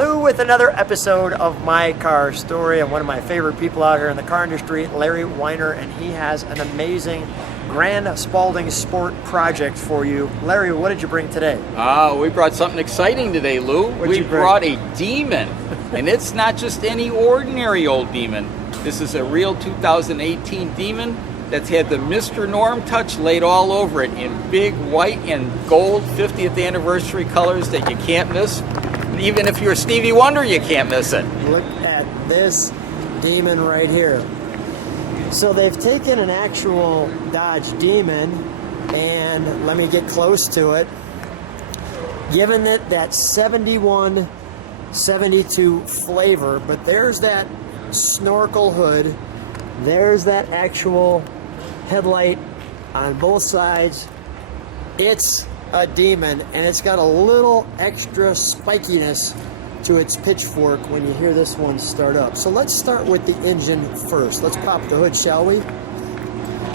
Lou with another episode of My Car Story, and one of my favorite people out here in the car industry, Larry Weiner, and he has an amazing Grand Spalding Sport project for you. Larry, what did you bring today? We brought something exciting today, Lou. We brought a Demon, and it's not just any ordinary old Demon. This is a real 2018 Demon that's had the Mr. Norm touch laid all over it in big white and gold 50th anniversary colors that you can't miss. Even if you're Stevie Wonder, you can't miss it. Look at this Demon right here. So they've taken an actual Dodge Demon, and let me get close to it, given it that 71, 72 flavor, but there's that snorkel hood, there's that actual headlight on both sides. It's a Demon, and it's got a little extra spikiness to its pitchfork when you hear this one start up. So let's start with the engine first. Let's pop the hood, shall we?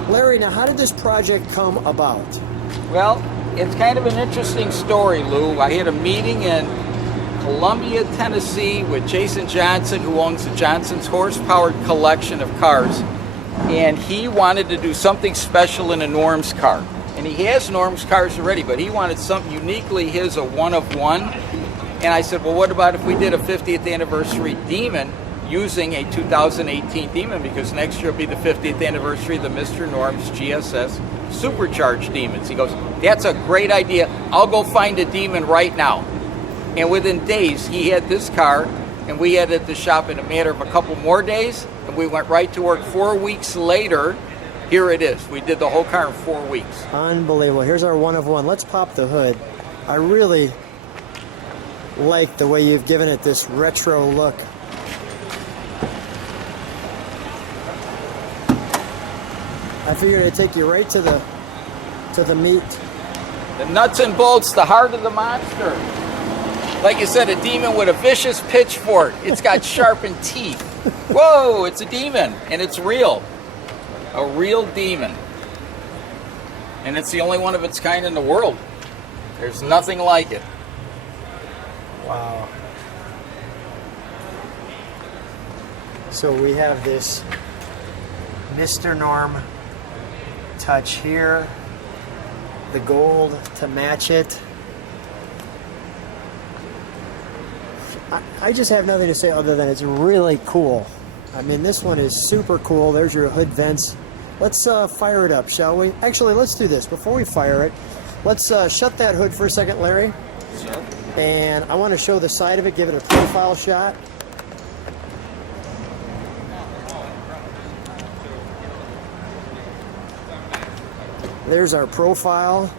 Larry, now how did this project come about? Well, it's kind of an interesting story, Lou. I had a meeting in Columbia, Tennessee with Jason Johnson, who owns the Johnson's horse-powered collection of cars, and he wanted to do something special in a Norm's car. And he has Norm's cars already, but he wanted something uniquely his, a one-of-one. And I said, well, what about if we did a 50th anniversary Demon using a 2018 Demon, because next year will be the 50th anniversary of the Mr. Norm's GSS supercharged Demons. He goes, that's a great idea. I'll go find a Demon right now. And within days, he had this car, and we had it at the shop in a matter of a couple more days, and we went right to work. 4 weeks later, here it is. We did the whole car in 4 weeks. Unbelievable. Here's our one-of-one. Let's pop the hood. I really like the way you've given it this retro look. I figured I'd take you right to the meat. The nuts and bolts, the heart of the monster. Like you said, a Demon with a vicious pitchfork. It's got sharpened teeth. Whoa, it's a Demon, and it's real. A real Demon. And it's the only one of its kind in the world. There's nothing like it. Wow. So we have this Mr. Norm touch here, the gold to match it. I just have nothing to say other than it's really cool. I mean, this one is super cool. There's your hood vents. Let's fire it up, shall we? Actually, let's do this. Before we fire it, let's shut that hood for a second, Larry. Sure. And I want to show the side of it, give it a profile shot. There's our profile.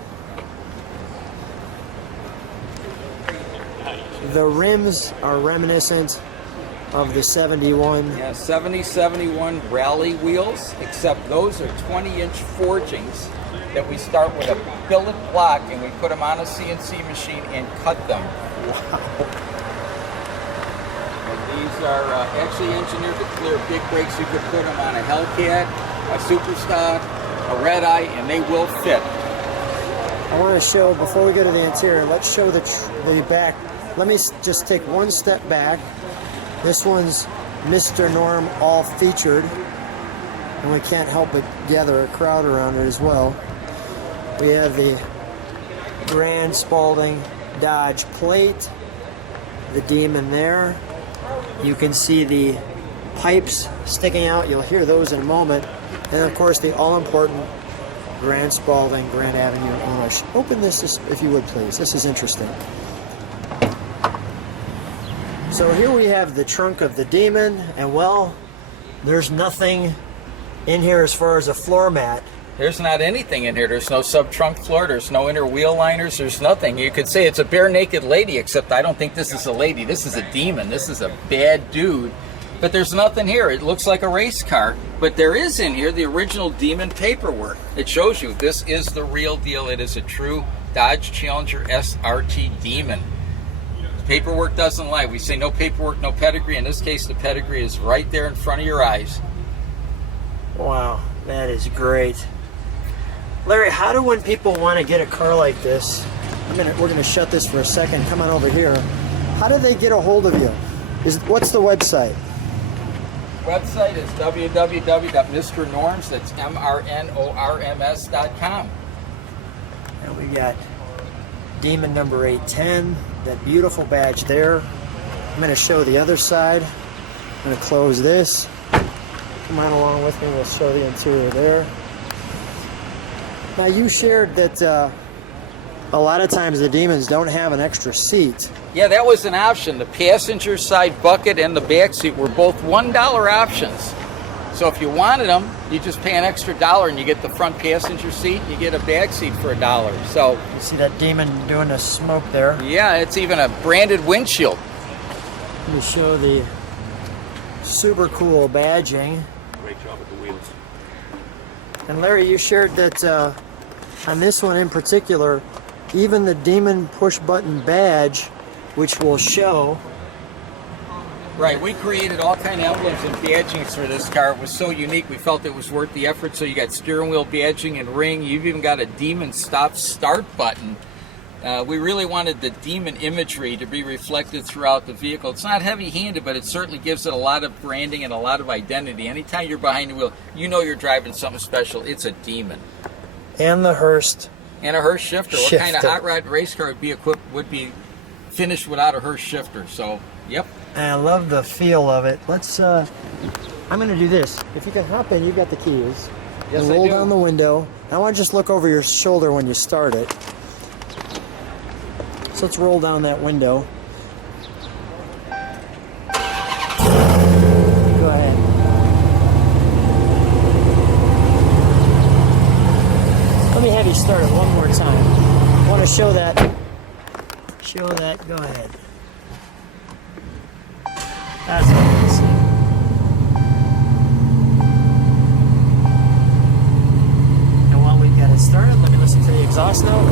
The rims are reminiscent of the 71. Yeah, 70-71 rally wheels, except those are 20-inch forgings that we start with a billet block, and we put them on a CNC machine and cut them. Wow. And these are actually engineered to clear big brakes. You could put them on a Hellcat, a Superstock, a Red Eye, and they will fit. I want to show, before we go to the interior, let's show the back. Let me just take one step back. This one's Mr. Norm all featured, and we can't help but gather a crowd around it as well. We have the Grand Spalding Dodge plate, the Demon there. You can see the pipes sticking out. You'll hear those in a moment. And of course the all-important Grand Spalding Grand Avenue Ownership. Open this if you would, please. This is interesting. So here we have the trunk of the Demon, and well, there's nothing in here as far as a floor mat. There's not anything in here. There's no sub-trunk floor. There's no inner wheel liners. There's nothing. You could say it's a bare-naked lady, except I don't think this is a lady. This is a Demon. This is a bad dude. But there's nothing here. It looks like a race car. But there is in here the original Demon paperwork. It shows you this is the real deal. It is a true Dodge Challenger SRT Demon. Paperwork doesn't lie. We say no paperwork, no pedigree. In this case, the pedigree is right there in front of your eyes. Wow, that is great. Larry, how do when people want to get a car like this, we're going to shut this for a second, come on over here. How do they get a hold of you? What's the website? Website is www.mrnorms, that's mrnorms.com. And we got Demon number 810, that beautiful badge there. I'm going to show the other side. I'm going to close this. Come on along with me, we'll show the interior there. Now you shared that a lot of times the Demons don't have an extra seat. Yeah, that was an option. The passenger side bucket and the back seat were both $1 options. So if you wanted them, you just pay an extra $1 and you get the front passenger seat and you get a back seat for $1. So you see that Demon doing the smoke there? Yeah, it's even a branded windshield. Let me show the super cool badging. Great job with the wheels. And Larry, you shared that on this one in particular, even the Demon push button badge, which will show. Right, we created all kind of emblems and badgings for this car. It was so unique, we felt it was worth the effort. So you got steering wheel badging and ring. You've even got a Demon stop start button. We really wanted the Demon imagery to be reflected throughout the vehicle. It's not heavy-handed, but it certainly gives it a lot of branding and a lot of identity. Anytime you're behind the wheel, you know you're driving something special. It's a Demon. And the Hurst. And a Hurst shifter. What kind of hot rod race car would be finished without a Hurst shifter? So, yep. And I love the feel of it. Let's, I'm going to do this. If you can hop in, you've got the keys. Yes, and roll down the window. I want to just look over your shoulder when you start it. So let's roll down that window. Go ahead. Let me have you start it one more time. I want to show that. Show that. Go ahead. That's what I can see. And while we've got it started, let me listen to the exhaust note.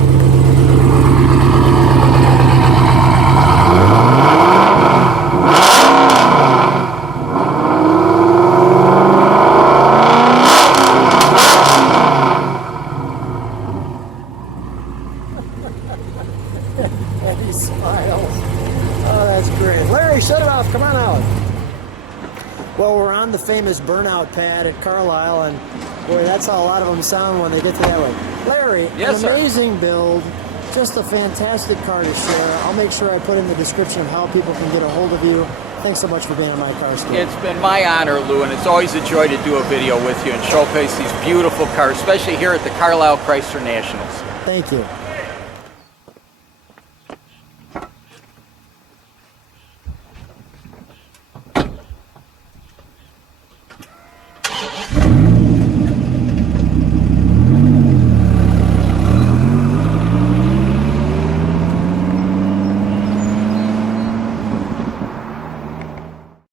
And he smiles. Oh, that's great. Larry, shut it off. Come on out. Well, we're on the famous burnout pad at Carlisle, and boy, that's how a lot of them sound when they get to that way. Larry, yes, an amazing build. Just a fantastic car to share. I'll make sure I put in the description of how people can get a hold of you. Thanks so much for being on my car store. It's been my honor, Lou, and it's always a joy to do a video with you and showcase these beautiful cars, especially here at the Carlisle Chrysler Nationals. Thank you.